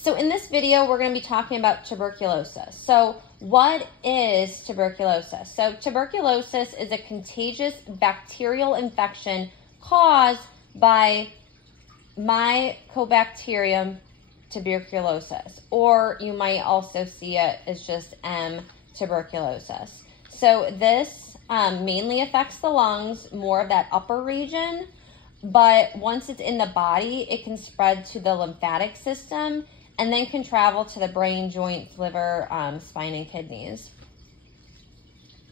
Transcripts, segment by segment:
So in this video, we're going to be talking about tuberculosis. So what is tuberculosis? So tuberculosis is a contagious bacterial infection caused by Mycobacterium tuberculosis, or you might also see it as just M. tuberculosis. So this mainly affects the lungs, more of that upper region, but once it's in the body, it can spread to the lymphatic system and then can travel to the brain, joints, liver, spine, and kidneys.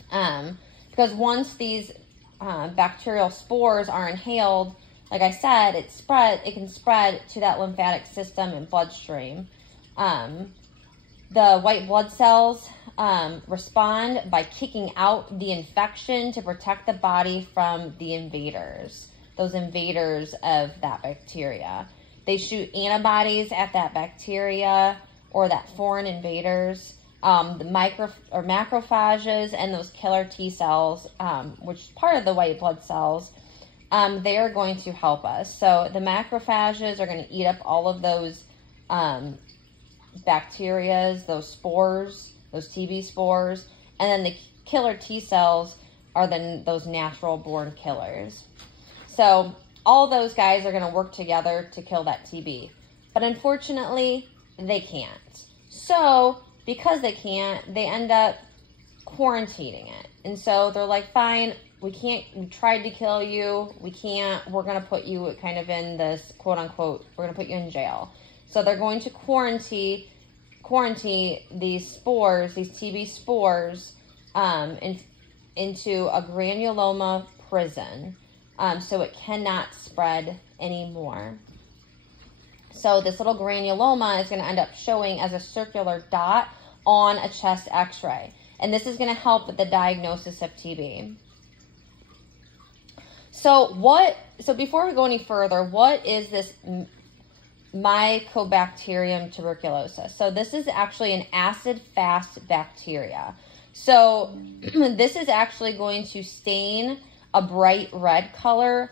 Because once these bacterial spores are inhaled, like I said, it can spread to that lymphatic system and bloodstream. The white blood cells respond by kicking out the infection to protect the body from the invaders, those invaders of that bacteria. They shoot antibodies at that bacteria or that foreign invaders. The macrophages and those killer T cells, which is part of the white blood cells, they are going to help us. So the macrophages are going to eat up all of those bacteria, those spores, those TB spores, and then the killer T cells are then those natural born killers. So all those guys are going to work together to kill that TB. But unfortunately, they can't. So because they can't, they end up quarantining it. And so they're like, fine, we tried to kill you, we can't, we're going to put you kind of in this, quote unquote, we're going to put you in jail. So they're going to quarantine these spores, these TB spores, into a granuloma prison. So it cannot spread anymore. So this little granuloma is going to end up showing as a circular dot on a chest x-ray. And this is going to help with the diagnosis of TB. So before we go any further, what is this Mycobacterium tuberculosis? So this is actually an acid-fast bacteria. So this is actually going to stain a bright red color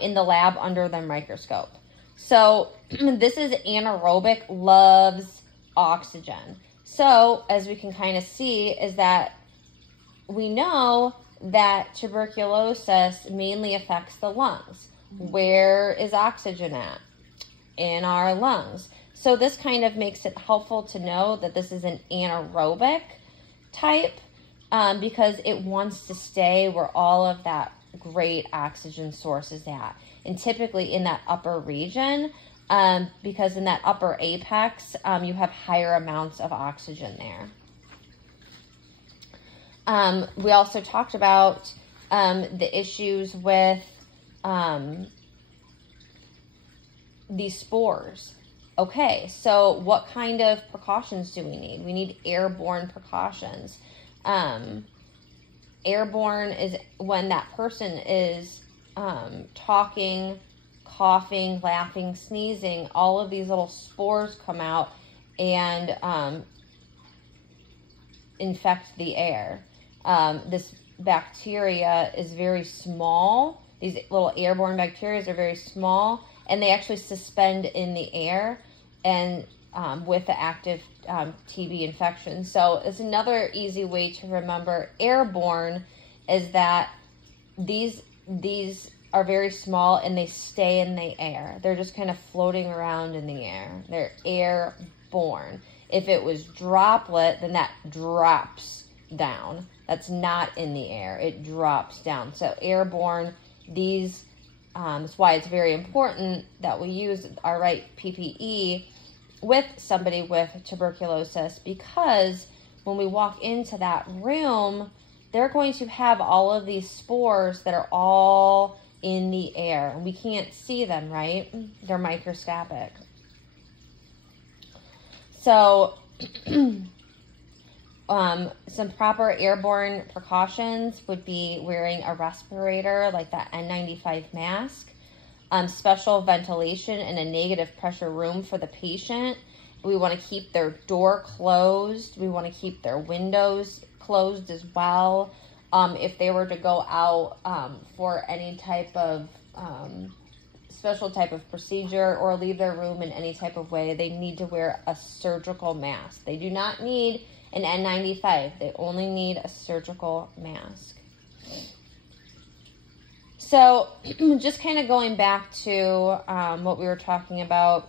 in the lab under the microscope. So this is anaerobic, loves oxygen. So as we can kind of see is that we know that tuberculosis mainly affects the lungs. Where is oxygen at? In our lungs. So this kind of makes it helpful to know that this is an anaerobic type because it wants to stay where all of that great oxygen source is at. And typically in that upper region, because in that upper apex, you have higher amounts of oxygen there. We also talked about the issues with these spores. Okay, so what kind of precautions do we need? We need airborne precautions. Airborne is when that person is talking, coughing, laughing, sneezing, all of these little spores come out and infect the air. This bacteria is very small. These little airborne bacteria are very small, and they actually suspend in the air and with the active TB infection. So it's another easy way to remember airborne is that these are very small and they stay in the air. They're just kind of floating around in the air. They're airborne. If it was droplet, then that drops down. That's not in the air. It drops down. So airborne, that's why it's very important that we use our right PPE with somebody with tuberculosis, because when we walk into that room, they're going to have all of these spores that are all in the air. And we can't see them, right? They're microscopic. So some proper airborne precautions would be wearing a respirator like that N95 mask, special ventilation in a negative pressure room for the patient. We want to keep their door closed. We want to keep their windows closed as well. If they were to go out for any type of special type of procedure or leave their room in any type of way, they need to wear a surgical mask. They do not need an N95. They only need a surgical mask. So just kind of going back to what we were talking about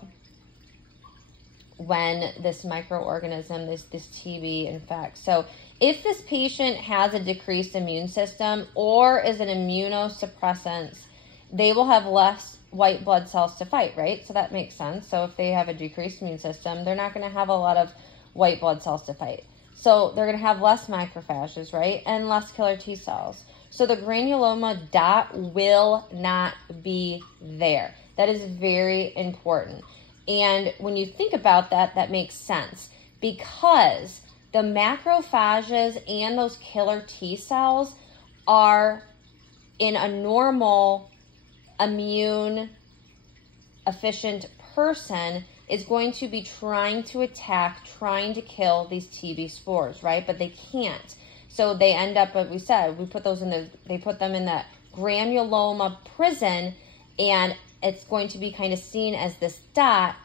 when this microorganism, this TB infects. So if this patient has a decreased immune system or is an immunosuppressant, they will have less white blood cells to fight, right? So that makes sense. So if they have a decreased immune system, they're not going to have a lot of white blood cells to fight. So they're going to have less macrophages, right? And less killer T cells. So the granuloma dot will not be there. That is very important. And when you think about that, that makes sense because the macrophages and those killer T cells are in a normal immune efficient person is going to be trying to attack, trying to kill these TB spores, right? But they can't. So they end up, like we said, they put them in the granuloma prison, and it's going to be kind of seen as this dot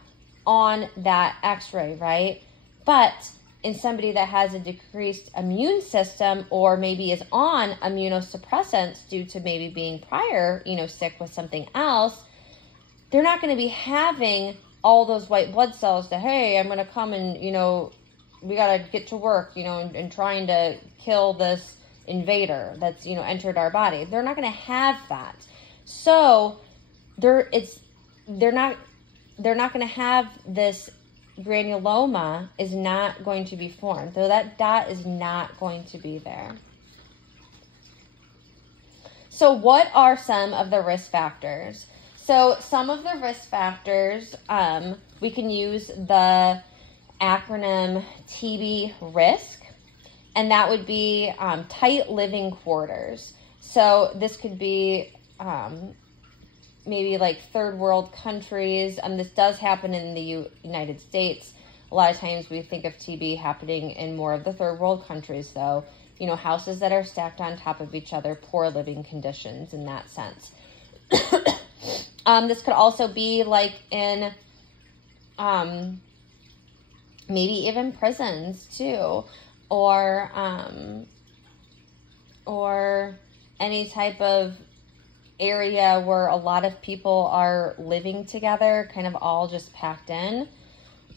on that x-ray, right? But in somebody that has a decreased immune system or maybe is on immunosuppressants due to maybe being prior, sick with something else, they're not going to be having all those white blood cells to, hey, I'm going to come and, we got to get to work, and trying to kill this invader that's, entered our body. They're not going to have that. So they're not going to have this granuloma is not going to be formed. So that dot is not going to be there. So what are some of the risk factors? So some of the risk factors, we can use the acronym TB risk, and that would be tight living quarters. So this could be maybe like third world countries. This does happen in the United States. A lot of times we think of TB happening in more of the third world countries, though. Houses that are stacked on top of each other, poor living conditions in that sense. This could also be like in maybe even prisons too, or any type of area where a lot of people are living together, kind of all just packed in.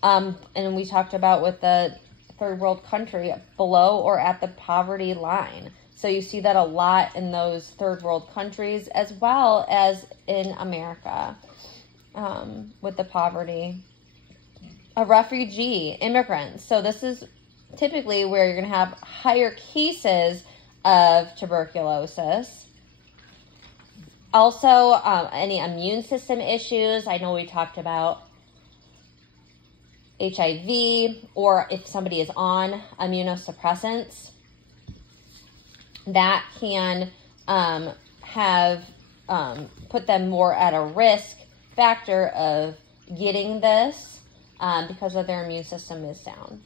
And we talked about with the third world country, below or at the poverty line. So you see that a lot in those third world countries as well as in America with the poverty. A refugee, immigrants. So this is typically where you're going to have higher cases of tuberculosis. Also, any immune system issues. I know we talked about HIV, or if somebody is on immunosuppressants, that can put them more at a risk factor of getting this because of their immune system is down.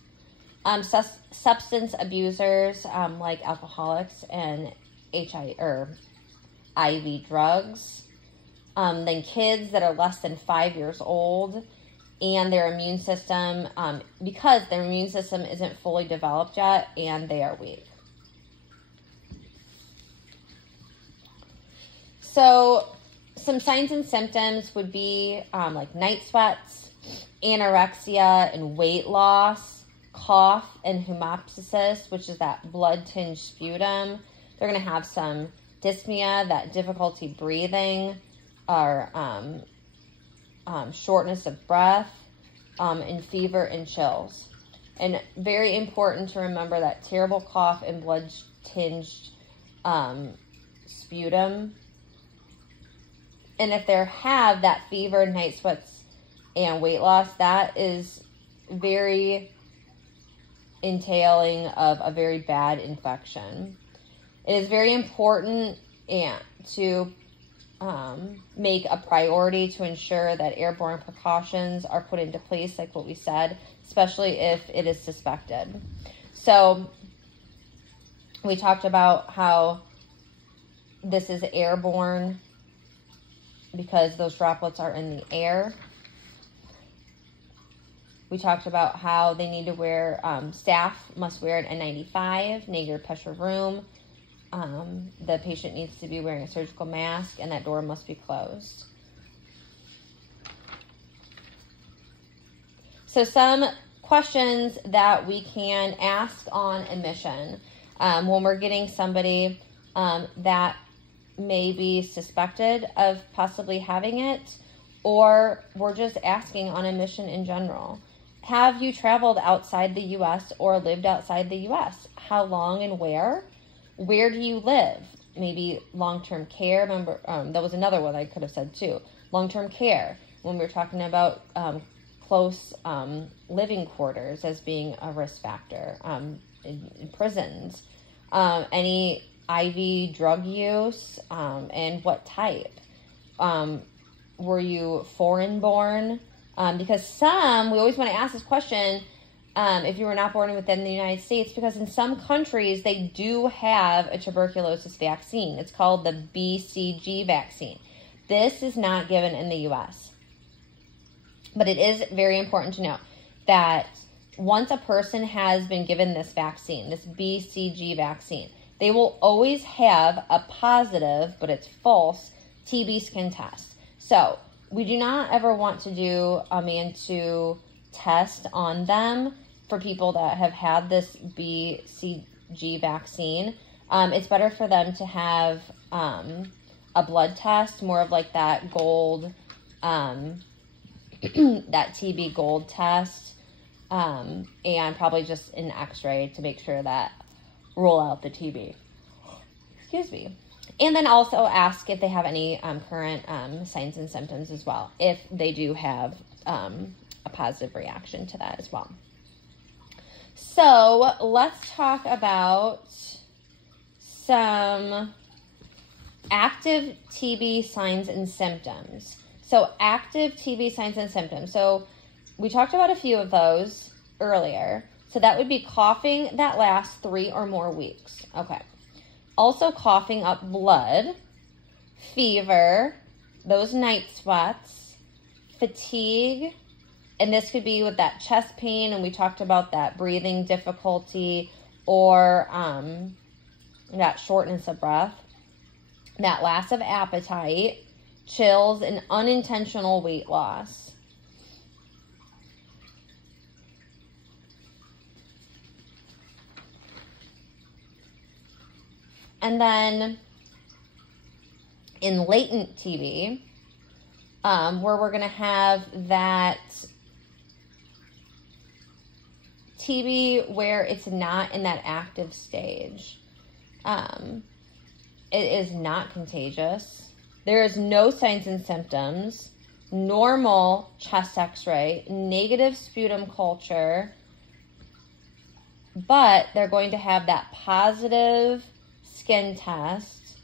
Substance abusers like alcoholics and HIV or IV drugs. Then kids that are less than 5 years old and their immune system, because their immune system isn't fully developed yet and they are weak. So some signs and symptoms would be like night sweats, anorexia and weight loss, cough and hemoptysis, which is that blood-tinged sputum. They're going to have some dyspnea, that difficulty breathing, or shortness of breath, and fever and chills. And very important to remember that terrible cough and blood-tinged sputum. And if they have that fever, night sweats, and weight loss, that is very entailing of a very bad infection. It is very important to make a priority to ensure that airborne precautions are put into place, like what we said, especially if it is suspected. So we talked about how this is airborne because those droplets are in the air. We talked about how they need to wear, staff must wear an N95, negative pressure room. The patient needs to be wearing a surgical mask, and that door must be closed. So some questions that we can ask on admission when we're getting somebody that may be suspected of possibly having it, or we're just asking on admission in general. Have you traveled outside the U.S. or lived outside the U.S.? How long and where? Where do you live? Maybe long-term care. Remember, that was another one I could have said too. Long-term care. When we were talking about close living quarters as being a risk factor in prisons. Any IV drug use and what type? Were you foreign born? Because we always want to ask this question if you were not born within the United States, because in some countries they do have a tuberculosis vaccine. It's called the BCG vaccine. This is not given in the U.S. But it is very important to note that once a person has been given this vaccine, this BCG vaccine, they will always have a positive, but it's false, TB skin test. So we do not ever want to do a man-to test on them for people that have had this BCG vaccine. It's better for them to have a blood test, more of like that gold, that TB gold test, and probably just an x-ray to make sure that rule out the TB. Excuse me. And then also ask if they have any current signs and symptoms as well, if they do have a positive reaction to that as well. So let's talk about some active TB signs and symptoms. So active TB signs and symptoms. So we talked about a few of those earlier. So that would be coughing that lasts 3 or more weeks. Okay. Also coughing up blood, fever, those night sweats, fatigue, and this could be with that chest pain, and we talked about that breathing difficulty or that shortness of breath, that loss of appetite, chills, and unintentional weight loss. And then in latent TB, where we're going to have that TB where it's not in that active stage. It is not contagious. There is no signs and symptoms, normal chest x-ray, negative sputum culture, but they're going to have that positive skin test,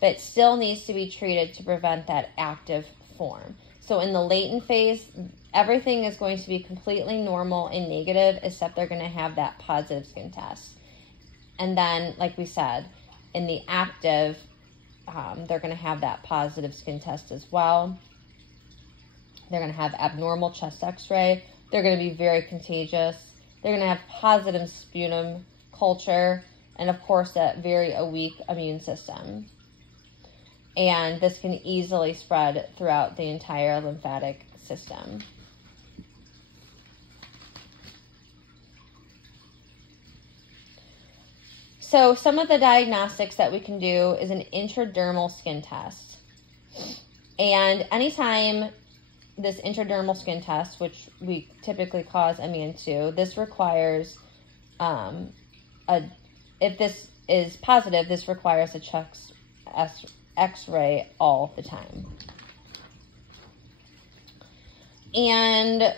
but still needs to be treated to prevent that active form. So in the latent phase, everything is going to be completely normal and negative, except they're going to have that positive skin test. And then, like we said, in the active, they're going to have that positive skin test as well. They're going to have abnormal chest x-ray. They're going to be very contagious. They're going to have positive sputum culture, and of course, a weak immune system. And this can easily spread throughout the entire lymphatic system. So some of the diagnostics that we can do is an intradermal skin test. And anytime this intradermal skin test, which we typically cause MEN2, this requires, if this is positive, this requires a chest x-ray all the time. And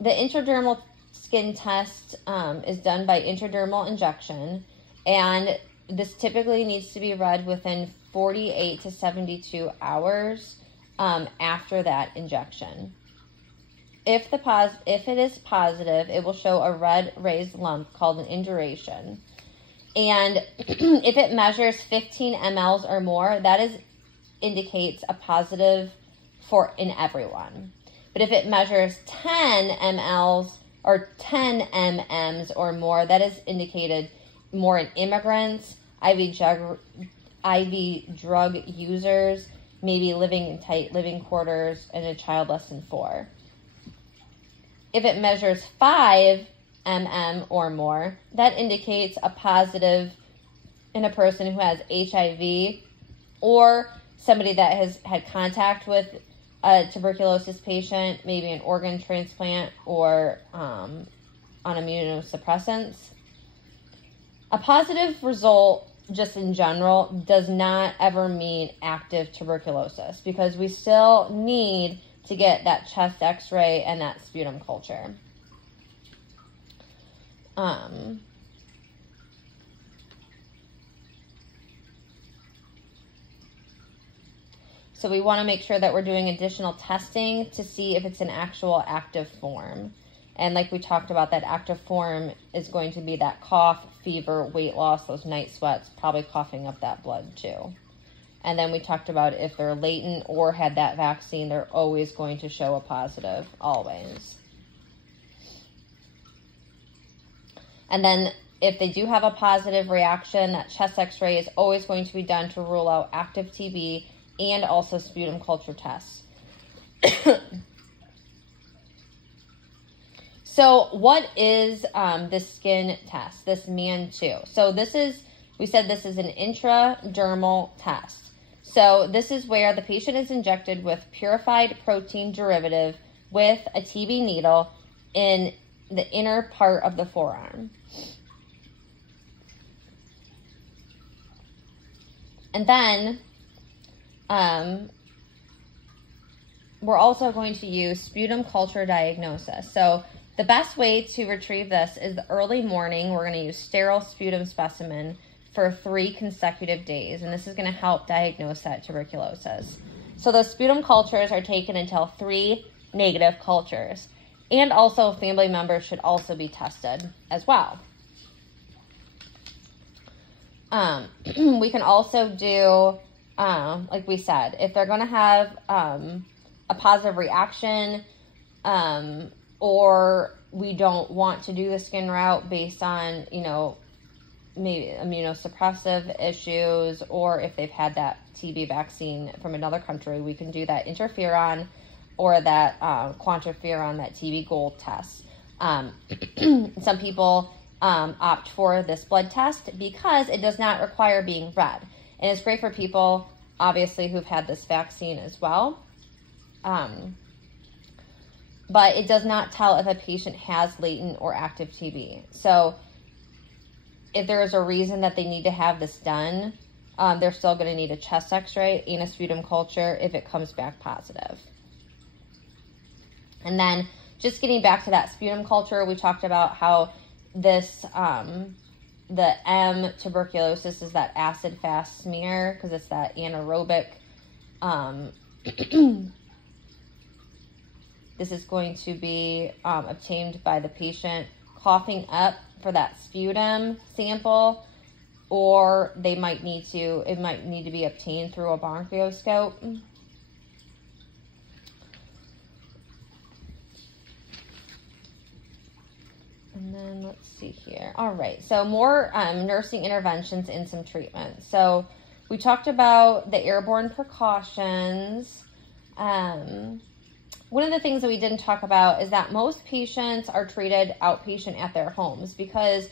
the intradermal skin test is done by intradermal injection, and this typically needs to be read within 48 to 72 hours after that injection. If it is positive, it will show a red raised lump called an induration. And if it measures 15 mLs or more, that is indicates a positive in everyone. But if it measures 10 mLs or 10 mm's or more, that is indicated more in immigrants, IV drug users, maybe living in tight living quarters, and a child less than 4. If it measures 5 mm or more, that indicates a positive in a person who has HIV or somebody that has had contact with a tuberculosis patient, maybe an organ transplant or on immunosuppressants. A positive result, just in general, does not ever mean active tuberculosis, because we still need to get that chest x-ray and that sputum culture. So we want to make sure that we're doing additional testing to see if it's an actual active form. And like we talked about, that active form is going to be that cough, fever, weight loss, those night sweats, probably coughing up that blood too. And then we talked about if they're latent or had that vaccine, they're always going to show a positive, always. And then if they do have a positive reaction, that chest x-ray is always going to be done to rule out active TB and also sputum culture tests. So what is this skin test, this MAN2? So we said this is an intradermal test. So this is where the patient is injected with purified protein derivative with a TB needle in the inner part of the forearm. And then we're also going to use sputum culture diagnosis. So the best way to retrieve this is the early morning. We're going to use sterile sputum specimen for 3 consecutive days, and this is going to help diagnose that tuberculosis. So those sputum cultures are taken until 3 negative cultures, and also family members should also be tested as well. We can also do, like we said, if they're going to have a positive reaction, or we don't want to do the skin route based on, maybe immunosuppressive issues, or if they've had that TB vaccine from another country, we can do that interferon or that quantiferon, that TB gold test. Some people opt for this blood test because it does not require being read. And it's great for people, obviously, who've had this vaccine as well. But it does not tell if a patient has latent or active TB. So if there is a reason that they need to have this done, they're still going to need a chest x-ray and a sputum culture if it comes back positive. And then just getting back to that sputum culture, we talked about how this, the M tuberculosis is that acid fast smear because it's that anaerobic. This is going to be obtained by the patient coughing up for that sputum sample, or it might need to be obtained through a bronchoscope. And then let's see here. All right, so more nursing interventions and some treatment. So we talked about the airborne precautions. One of the things that we didn't talk about is that most patients are treated outpatient at their homes because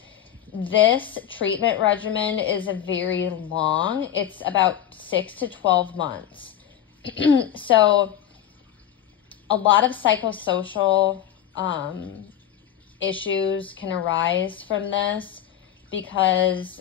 this treatment regimen is very long. It's about 6 to 12 months. So a lot of psychosocial issues can arise from this because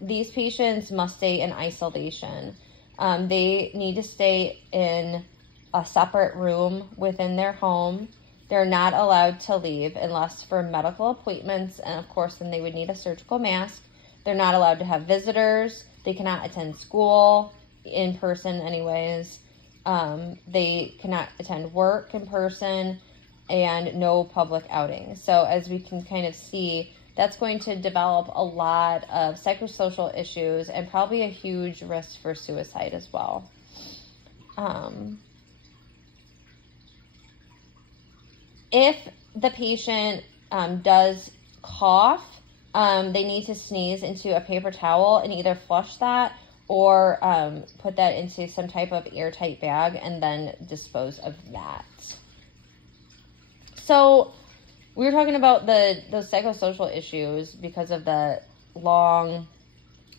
these patients must stay in isolation. They need to stay in a separate room within their home. They're not allowed to leave unless for medical appointments, and of course then they would need a surgical mask. They're not allowed to have visitors. They cannot attend school in person anyways. They cannot attend work in person, and no public outings. So as we can kind of see, that's going to develop a lot of psychosocial issues and probably a huge risk for suicide as well. If the patient does cough, they need to sneeze into a paper towel and either flush that or put that into some type of airtight bag and then dispose of that. So we were talking about those psychosocial issues because of the long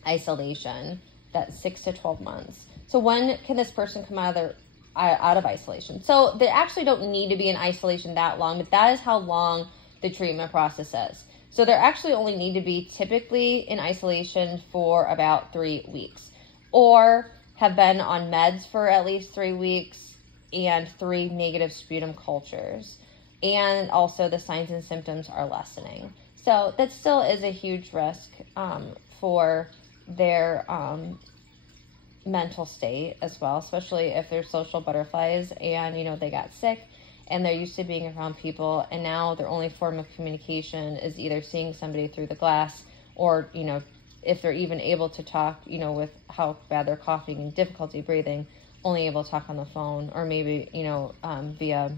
isolation, that 6 to 12 months. So when can this person come out of isolation? So they actually don't need to be in isolation that long, but that is how long the treatment process is. So they actually only need to be typically in isolation for about 3 weeks, or have been on meds for at least 3 weeks and 3 negative sputum cultures. And also the signs and symptoms are lessening. So that still is a huge risk for their mental state as well, especially if they're social butterflies and, you know, they got sick and they're used to being around people, and now their only form of communication is either seeing somebody through the glass, or, you know, if they're even able to talk, you know, with how bad they're coughing and difficulty breathing, only able to talk on the phone, or maybe, you know, via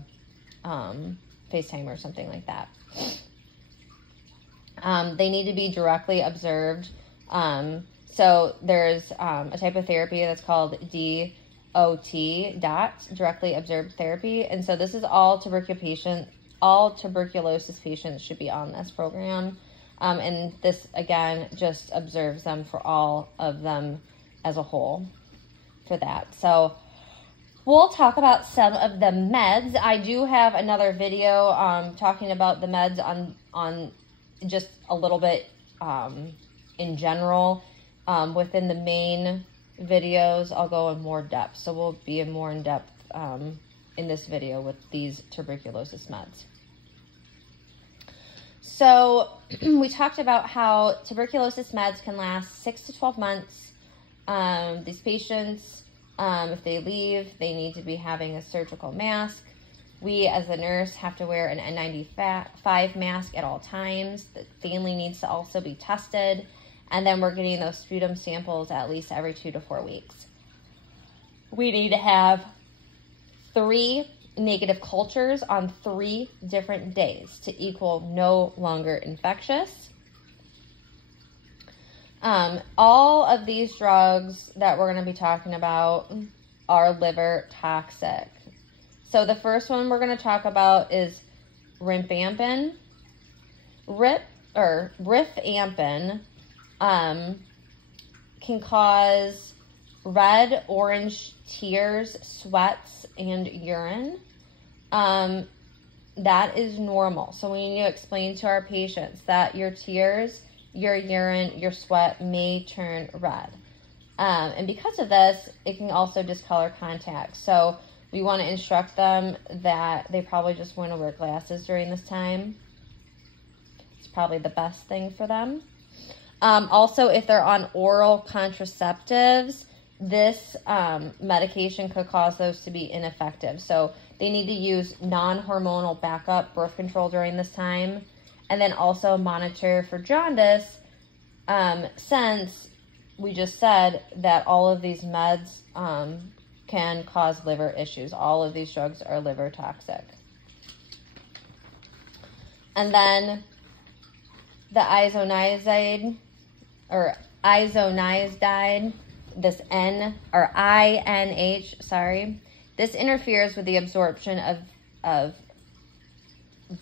FaceTime or something like that. They need to be directly observed. So there's a type of therapy that's called DOT, directly observed therapy. And so this is all tuberculosis patients should be on this program. And this, again, just observes them for all of them as a whole for that. So we'll talk about some of the meds. I do have another video talking about the meds on just a little bit in general. Within the main videos, I'll go in more depth. So we'll be in more in depth in this video with these tuberculosis meds. So we talked about how tuberculosis meds can last 6 to 12 months. These patients, if they leave, they need to be having a surgical mask. We, as a nurse, have to wear an N95 mask at all times. The family needs to also be tested. And then we're getting those sputum samples at least every 2 to 4 weeks. We need to have 3 negative cultures on 3 different days to equal no longer infectious. All of these drugs that we're going to be talking about are liver toxic. So the first one we're going to talk about is rifampin. Rifampin can cause red, orange tears, sweats, and urine. That is normal. So we need to explain to our patients that your tears, your urine, your sweat may turn red. And because of this, it can also discolor contacts. So we want to instruct them that they probably just want to wear glasses during this time. It's probably the best thing for them. Also, if they're on oral contraceptives, this medication could cause those to be ineffective. So they need to use non-hormonal backup birth control during this time. And then also monitor for jaundice, since we just said that all of these meds can cause liver issues. All of these drugs are liver toxic. And then the isoniazide, or isoniazide, this INH, sorry. This interferes with the absorption of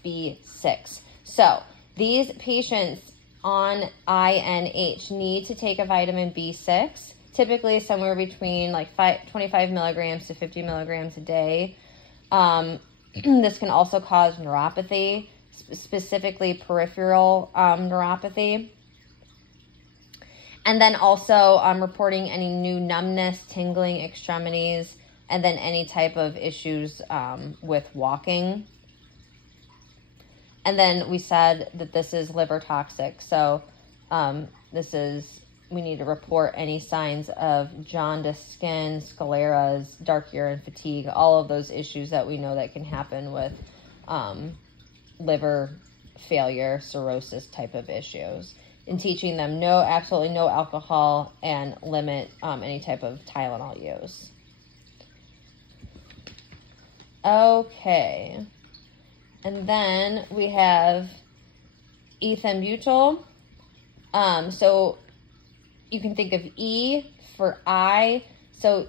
B6. So these patients on INH need to take a vitamin B6, typically somewhere between like 25 milligrams to 50 milligrams a day. This can also cause neuropathy, specifically peripheral neuropathy. And then also reporting any new numbness, tingling, extremities, and then any type of issues with walking. And then we said that this is liver toxic. So we need to report any signs of jaundiced skin, scleras, dark urine, fatigue, all of those issues that we know that can happen with liver failure, cirrhosis type of issues, and teaching them absolutely no alcohol, and limit any type of Tylenol use. Okay. And then we have ethambutol. So you can think of E for eye. So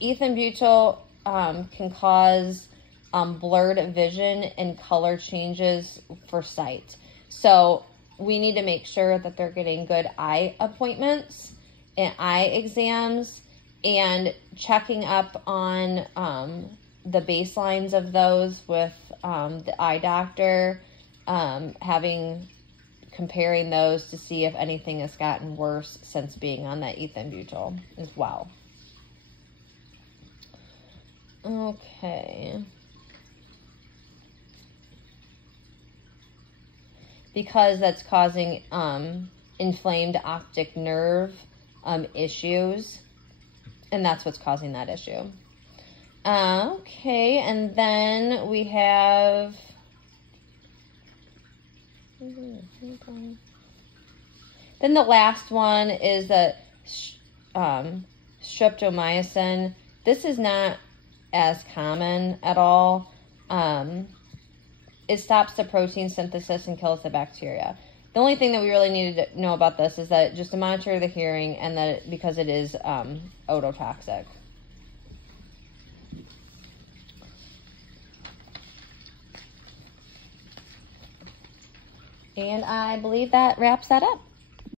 ethambutol can cause blurred vision and color changes for sight. So we need to make sure that they're getting good eye appointments and eye exams, and checking up on the baselines of those with the eye doctor, comparing those to see if anything has gotten worse since being on that ethambutol as well. Okay. Because that's causing inflamed optic nerve issues, and that's what's causing that issue. Okay, and then we have then the last one is the streptomycin. This is not as common at all. It stops the protein synthesis and kills the bacteria. The only thing that we really needed to know about this is that just to monitor the hearing, and that because it is ototoxic. And I believe that wraps that up.